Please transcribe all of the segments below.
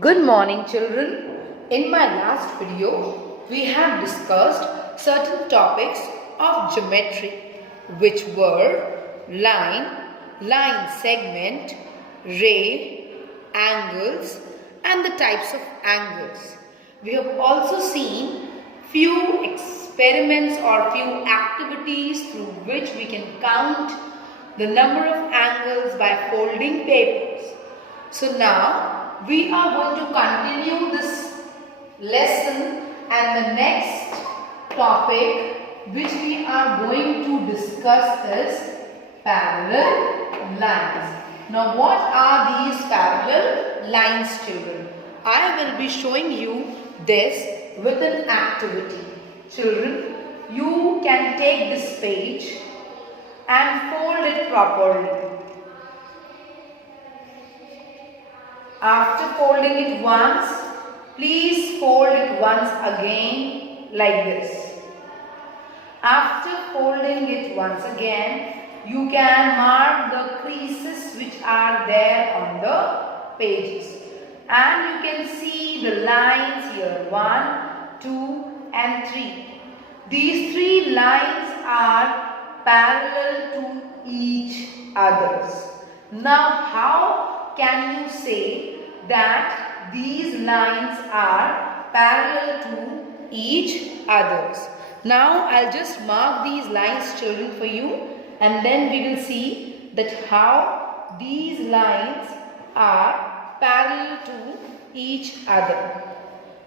Good morning, children. In my last video, we have discussed certain topics of geometry, which were line, line segment, ray, angles, and the types of angles. We have also seen few experiments or few activities through which we can count the number of angles by folding papers. So now we are going to continue this lesson, and the next topic which we are going to discuss is parallel lines. Now what are these parallel lines, children? I will be showing you this with an activity. Children, you can take this page and fold it properly. After folding it once, please fold it once again like this. After folding it once again, you can mark the creases which are there on the pages. And you can see the lines here, 1, 2 and 3. These 3 lines are parallel to each others. Now how can you say that these lines are parallel to each others? Now I'll just mark these lines, children, for you, and then we will see that how these lines are parallel to each other.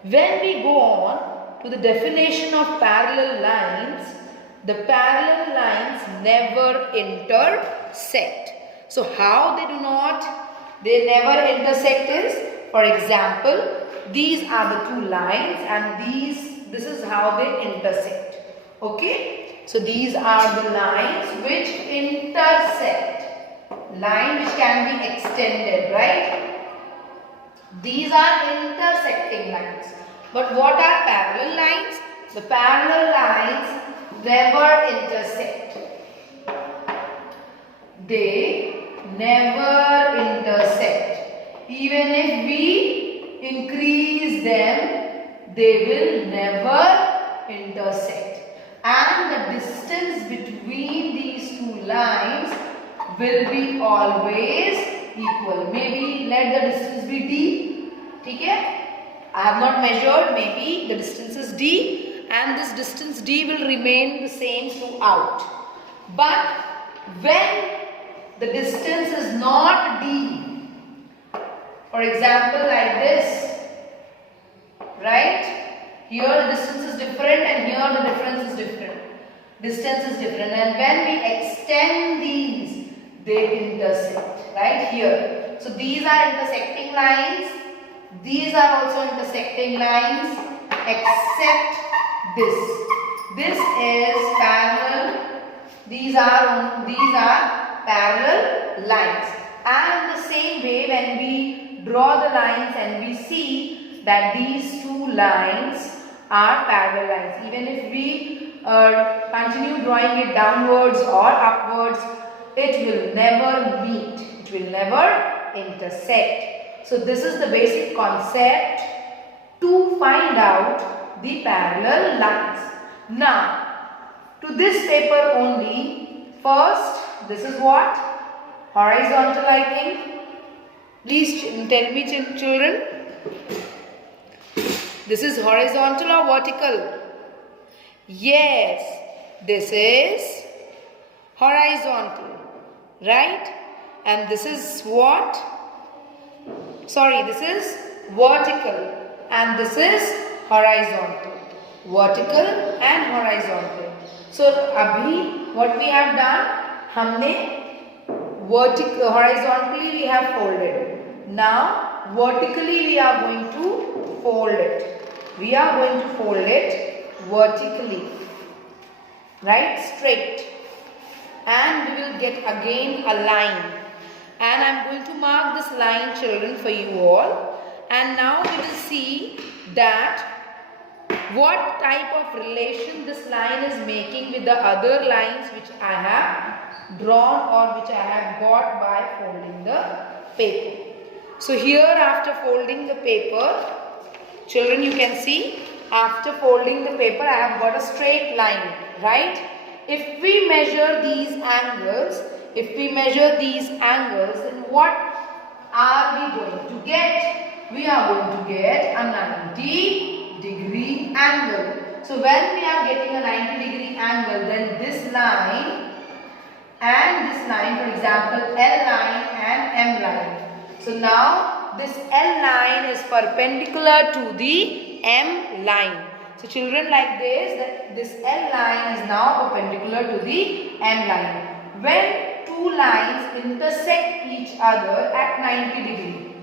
When we go on to the definition of parallel lines, the parallel lines never intersect. So how they never intersect is, for example, these are the 2 lines and this is how they intersect. Okay, so these are the lines which intersect, line which can be extended, right? These are intersecting lines. But what are parallel lines? The parallel lines never intersect. They never intersect. Even if we increase them, they will never intersect. And the distance between these 2 lines will be always equal. Maybe let the distance be d. Okay? I have not measured. Maybe the distance is d, and this distance d will remain the same throughout. But when the distance is not d, for example like this, right? Here the distance is different and here the difference is different. Distance is different, and when we extend these, they intersect, right here. So these are intersecting lines, these are also intersecting lines, except this. This is parallel, these are parallel lines. And in the same way, when we draw the lines and we see that these 2 lines are parallel lines, even if we continue drawing it downwards or upwards, it will never meet, it will never intersect. So this is the basic concept to find out the parallel lines. Now, to this paper only, first, this is what? Horizontal, I think. Please tell me, children. This is horizontal or vertical? Yes, this is horizontal, right? And this is what? Sorry, this is vertical and this is horizontal. Vertical and horizontal. So, abhi what we have done? Humne horizontally we have folded. Now, vertically we are going to fold it. We are going to fold it vertically, right, straight, and we will get again a line, and I am going to mark this line, children, for you all. And now we will see that what type of relation this line is making with the other lines which I have drawn or which I have got by folding the paper. So here after folding the paper, children, you can see after folding the paper I have got a straight line, right? If we measure these angles, then what are we going to get? We are going to get a 90-degree angle. So when we are getting a 90-degree angle, then this line and this line, for example, L line and M line. So now this L line is perpendicular to the M line. So children, like this L line is now perpendicular to the M line. When two lines intersect each other at 90 degree,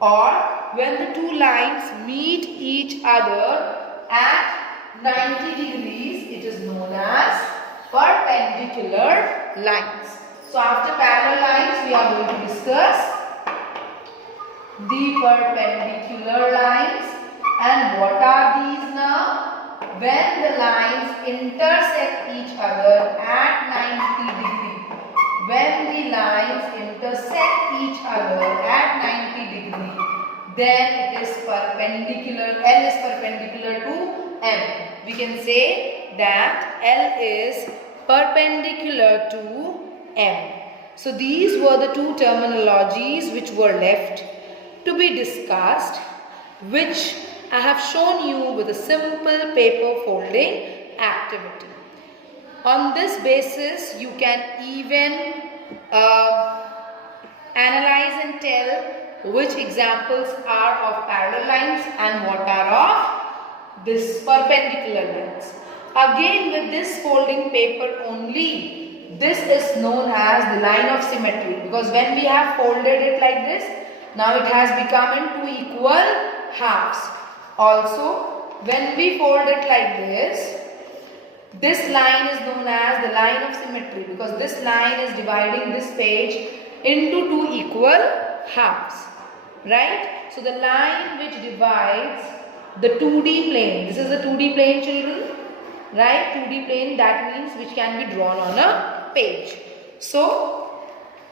or when the two lines meet each other at 90 degrees, it is known as perpendicular lines. So after parallel lines, we are going to discuss the perpendicular lines. And what are these now? When the lines intersect each other at 90 degree. When the lines intersect each other at 90 degree, then it is perpendicular. L is perpendicular to M. We can say that L is perpendicular to M. So these were the two terminologies which were left to be discussed, which I have shown you with a simple paper folding activity. On this basis, you can even analyze and tell which examples are of parallel lines and what are of this perpendicular lines. Again, with this folding paper only, this is known as the line of symmetry, because when we have folded it like this, now it has become in two equal halves. Also, when we fold it like this line is known as the line of symmetry, because this line is dividing this page into two equal halves, right? So the line which divides the 2D plane, this is the 2D plane, children, right? 2D plane, that means which can be drawn on a page. So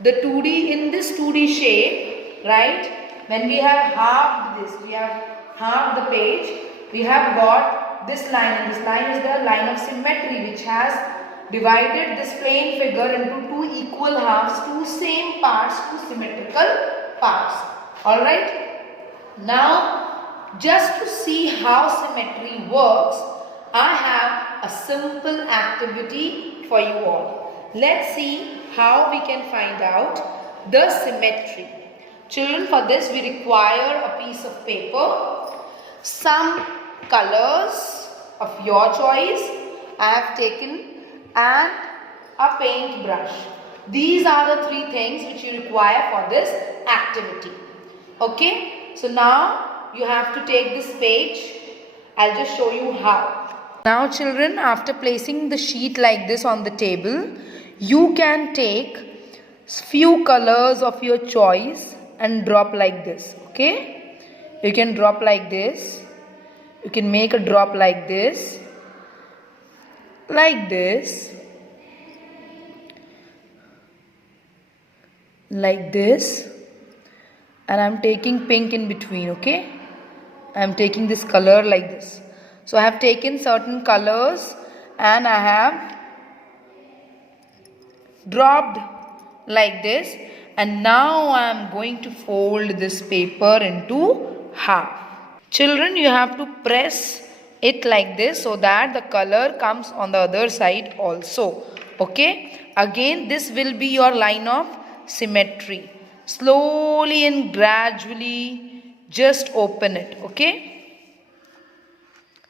the 2D, in this 2D shape, right, when we have halved this, we have halved the page, we have got this line, and this line is the line of symmetry, which has divided this plane figure into two equal halves, two same parts, two symmetrical parts. Alright. Now, just to see how symmetry works, I have a simple activity for you all. Let's see how we can find out the symmetry. Children, for this we require a piece of paper, some colors of your choice I have taken, and a paint brush. These are the three things which you require for this activity. Okay, so now you have to take this page. I'll just show you how. Now children, after placing the sheet like this on the table, you can take few colors of your choice and drop like this. Okay, you can drop like this. You can make a drop like this, like this, like this, and I'm taking pink in between. Okay, I'm taking this color like this. So I have taken certain colors and I have dropped like this, and now I am going to fold this paper into half. Children, you have to press it like this so that the color comes on the other side also. Okay, again this will be your line of symmetry. Slowly and gradually just open it. Okay,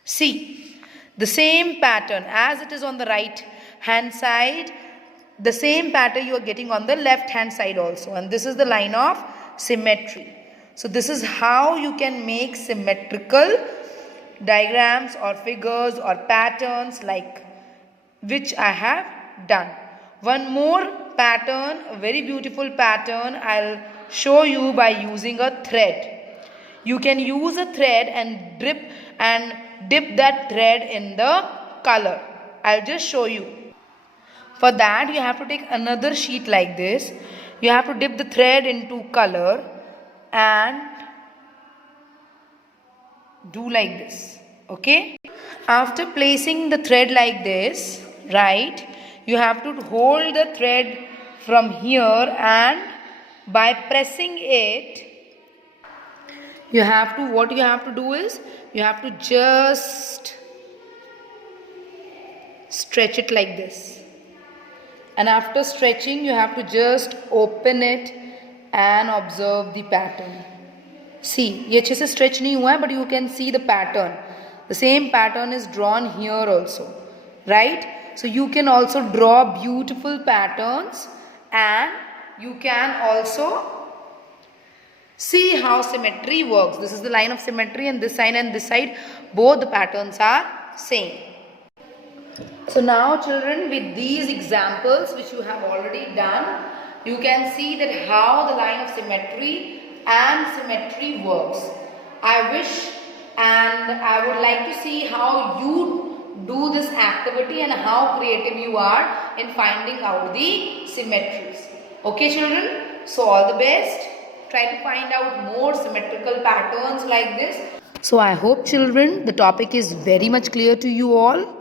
see, the same pattern as it is on the right hand side, the same pattern you are getting on the left hand side also, and this is the line of symmetry. So this is how you can make symmetrical diagrams or figures or patterns like which I have done. One more pattern, a very beautiful pattern, I'll show you by using a thread. You can use a thread and dip that thread in the color. I'll just show you. For that you have to take another sheet like this. You have to dip the thread into color. and do like this. Okay? After placing the thread like this, right, you have to hold the thread from here, and by pressing it, what you have to do is, you have to just stretch it like this. And after stretching, you have to just open it and observe the pattern. See, ये अच्छे से stretch नहीं हुआ है, but you can see the pattern. The same pattern is drawn here also, right? So you can also draw beautiful patterns, and you can also see how symmetry works. This is the line of symmetry, and this side and this side, both the patterns are same. So now children, with these examples which you have already done, you can see that how the line of symmetry and symmetry works. I wish and I would like to see how you do this activity and how creative you are in finding out the symmetries. Okay children, so all the best. Try to find out more symmetrical patterns like this. So I hope children, the topic is very much clear to you all.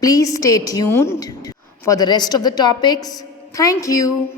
Please stay tuned for the rest of the topics. Thank you.